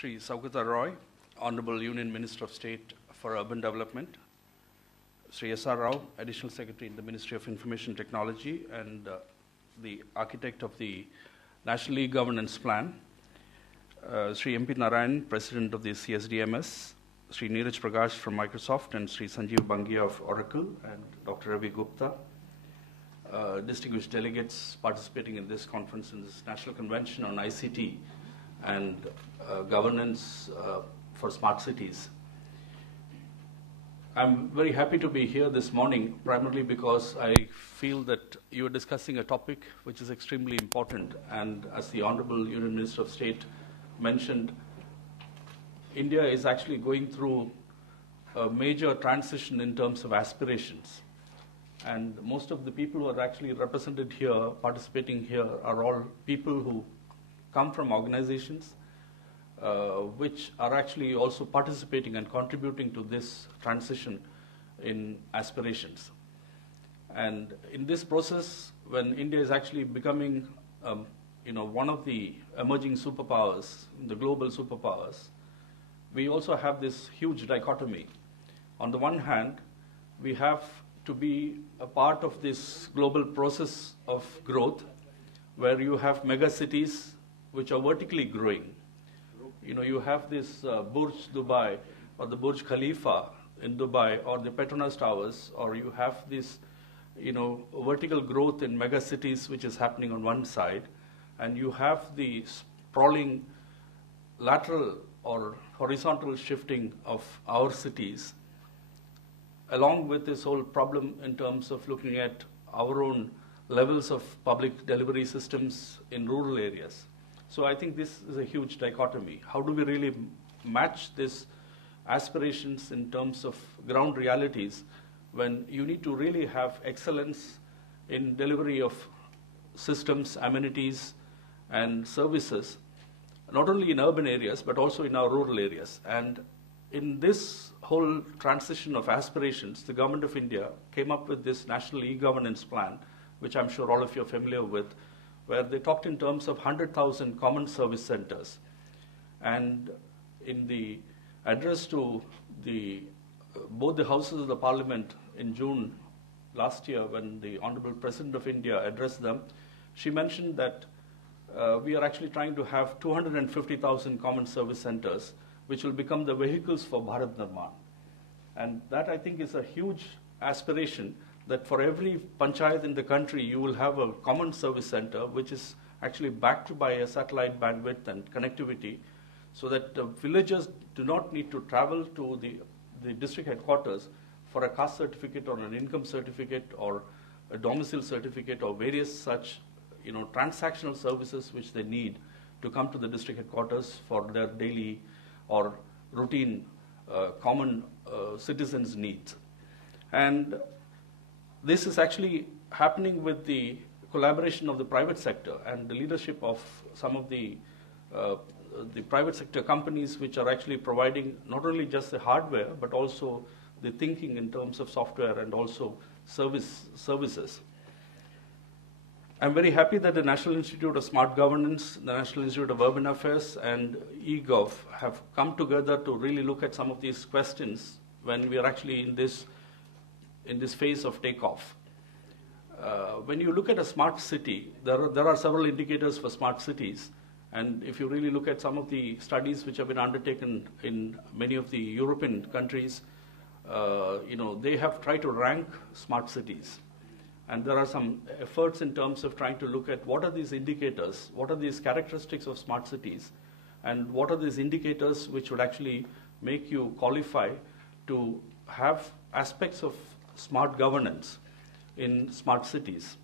Sri Saugata Roy, Honorable Union Minister of State for Urban Development, Sri S.R. Rao, Additional Secretary in the Ministry of Information Technology and the architect of the National E-Governance Plan, Sri M.P. Narayan, President of the CSDMS, Sri Neeraj Prakash from Microsoft, and Sri Sanjeev Bangia of Oracle, and Dr. Ravi Gupta, distinguished delegates participating in this conference in this National Convention on ICT and governance for smart cities. I'm very happy to be here this morning, primarily because I feel that you are discussing a topic which is extremely important, and as the Honorable Union Minister of State mentioned, India is actually going through a major transition in terms of aspirations. And most of the people who are actually represented here, participating here, are all people who come from organizations which are actually also participating and contributing to this transition in aspirations. And in this process, when India is actually becoming one of the emerging superpowers, the global superpowers, we also have this huge dichotomy. On the one hand, we have to be a part of this global process of growth where you have mega cities which are vertically growing. You have this Burj Dubai or the Burj Khalifa in Dubai or the Petronas Towers, or you have this vertical growth in mega cities which is happening on one side, and you have the sprawling lateral or horizontal shifting of our cities, along with this whole problem in terms of looking at our own levels of public delivery systems in rural areas. So I think this is a huge dichotomy. How do we really match these aspirations in terms of ground realities when you need to really have excellence in delivery of systems, amenities, and services, not only in urban areas, but also in our rural areas. And in this whole transition of aspirations, the Government of India came up with this National E-Governance Plan, which I'm sure all of you are familiar with, where they talked in terms of 100,000 common service centers. And in the address to both the houses of the Parliament in June last year, when the Honorable President of India addressed them, she mentioned that we are actually trying to have 250,000 common service centers, which will become the vehicles for Bharat Nirman. And that, I think, is a huge aspiration, that for every panchayat in the country, you will have a common service center, which is actually backed by a satellite bandwidth and connectivity, so that villagers do not need to travel to the district headquarters for a caste certificate or an income certificate or a domicile certificate or various such transactional services which they need to come to the district headquarters for their daily or routine common citizens' needs. And this is actually happening with the collaboration of the private sector and the leadership of some of the private sector companies which are actually providing not only just the hardware, but also the thinking in terms of software and also services. I'm very happy that the National Institute of Smart Governance, the National Institute of Urban Affairs, and eGov have come together to really look at some of these questions when we are actually in this phase of takeoff. When you look at a smart city, there are several indicators for smart cities. And if you really look at some of the studies which have been undertaken in many of the European countries, they have tried to rank smart cities. And there are some efforts in terms of trying to look at what are these indicators, what are these characteristics of smart cities, and what are these indicators which would actually make you qualify to have aspects of smart governance in smart cities.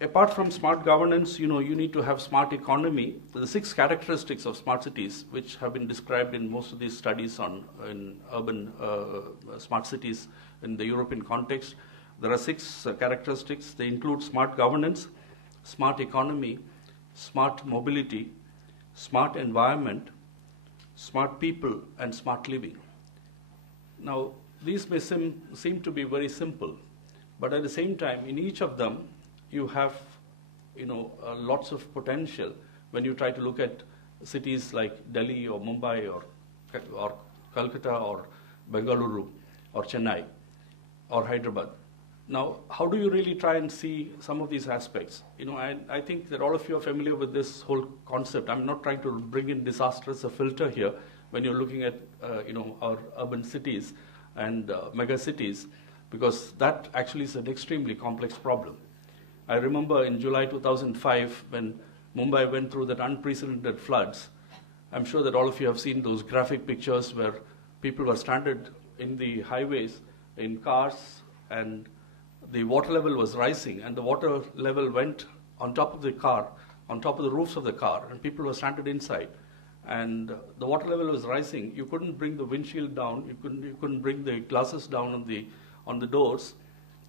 Apart from smart governance, you need to have smart economy. The 6 characteristics of smart cities, which have been described in most of these studies in urban smart cities in the European context, there are 6 characteristics. They include smart governance, smart economy, smart mobility, smart environment, smart people, and smart living. Now, these may seem to be very simple, but at the same time, in each of them, you have lots of potential when you try to look at cities like Delhi or Mumbai or Calcutta or Bengaluru or Chennai or Hyderabad. Now, how do you really try and see some of these aspects? I think that all of you are familiar with this whole concept. I'm not trying to bring in disaster as a filter here when you're looking at our urban cities and mega cities, because that actually is an extremely complex problem. I remember in July 2005 when Mumbai went through that unprecedented floods. I'm sure that all of you have seen those graphic pictures where people were stranded in the highways in cars, and the water level was rising, and the water level went on top of the car, on top of the roofs of the car, and people were stranded inside. And the water level was rising. You couldn't bring the windshield down. You couldn't bring the glasses down on the doors.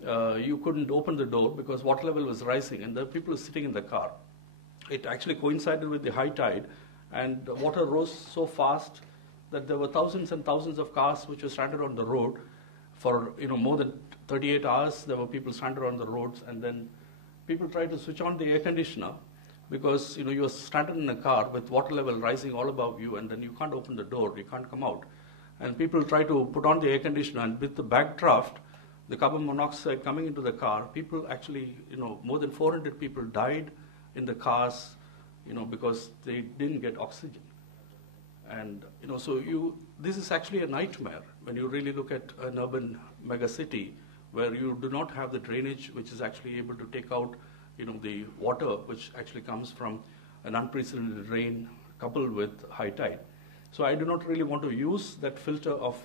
You couldn't open the door because water level was rising, and the people were sitting in the car. It actually coincided with the high tide, and the water rose so fast that there were thousands and thousands of cars which were stranded on the road for more than 38 hours. There were people stranded on the roads, and then people tried to switch on the air conditioner because you are stranded in a car with water level rising all above you, and then you can't open the door, you can't come out. And people try to put on the air conditioner, and with the backdraft, the carbon monoxide coming into the car, people actually, more than 400 people died in the cars, because they didn't get oxygen. And this is actually a nightmare when you really look at an urban megacity where you do not have the drainage which is actually able to take out the water which actually comes from an unprecedented rain coupled with high tide. So I do not really want to use that filter of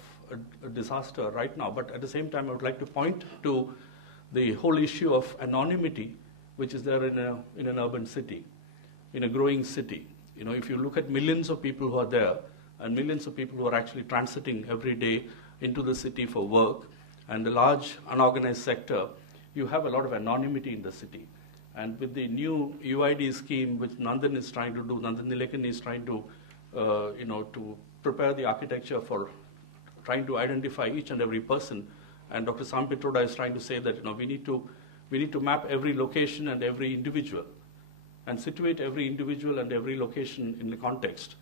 a disaster right now, but at the same time I would like to point to the whole issue of anonymity which is there in an urban city, in a growing city. If you look at millions of people who are there and millions of people who are actually transiting every day into the city for work and the large unorganized sector, you have a lot of anonymity in the city. And with the new UID scheme, which Nandan is trying to do, Nandan Nilekan is trying to, to prepare the architecture for trying to identify each and every person. And Dr. Sam Pitroda is trying to say that we need to map every location and every individual, and situate every individual and every location in the context.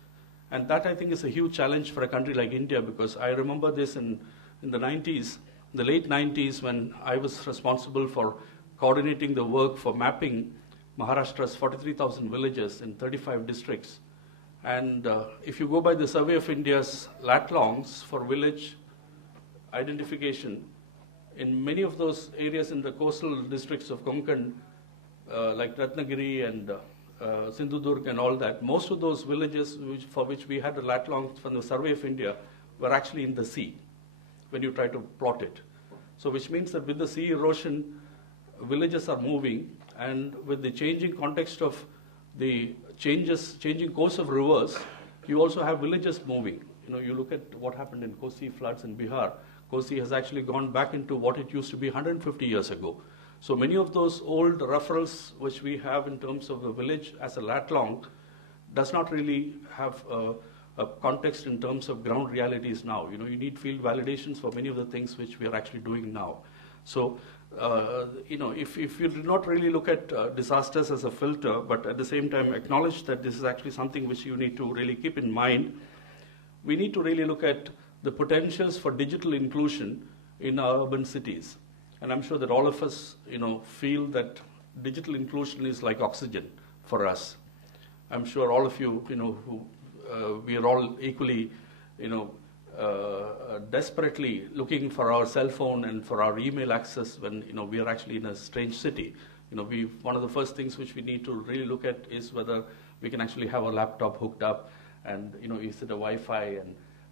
And that, I think, is a huge challenge for a country like India, because I remember this in the 90s, the late 90s, when I was responsible for coordinating the work for mapping Maharashtra's 43,000 villages in 35 districts. And if you go by the Survey of India's lat longs for village identification, in many of those areas in the coastal districts of Konkan, like Ratnagiri and Sindhudurg and all that, most of those villages for which we had a lat long from the Survey of India were actually in the sea when you try to plot it. So which means that with the sea erosion, villages are moving, and with the changing context of the changing course of rivers, you also have villages moving. You look at what happened in Kosi floods in Bihar. Kosi has actually gone back into what it used to be 150 years ago. So many of those old referrals which we have in terms of the village as a lat long does not really have a context in terms of ground realities now. You need field validations for many of the things which we are actually doing now. So, if you do not really look at disasters as a filter, but at the same time acknowledge that this is actually something which you need to really keep in mind, we need to really look at the potentials for digital inclusion in our urban cities. And I'm sure that all of us, feel that digital inclusion is like oxygen for us. I'm sure all of you, we are all equally, desperately looking for our cell phone and for our email access when, we are actually in a strange city. One of the first things which we need to really look at is whether we can actually have a laptop hooked up and, is it a Wi-Fi?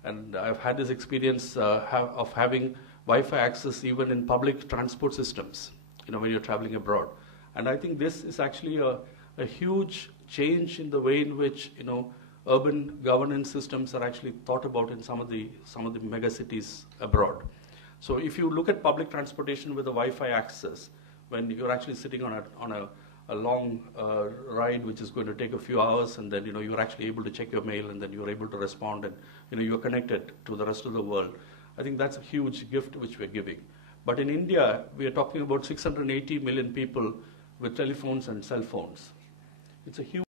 And I've had this experience of having Wi-Fi access even in public transport systems, when you're traveling abroad. And I think this is actually a huge change in the way in which, urban governance systems are actually thought about in some of the mega cities abroad. So if you look at public transportation with a Wi-Fi access, when you're actually sitting on a long ride which is going to take a few hours, and then you're actually able to check your mail, and then you're able to respond, and you're connected to the rest of the world, I think that's a huge gift which we're giving. But in India, we are talking about 680 million people with telephones and cell phones. It's a huge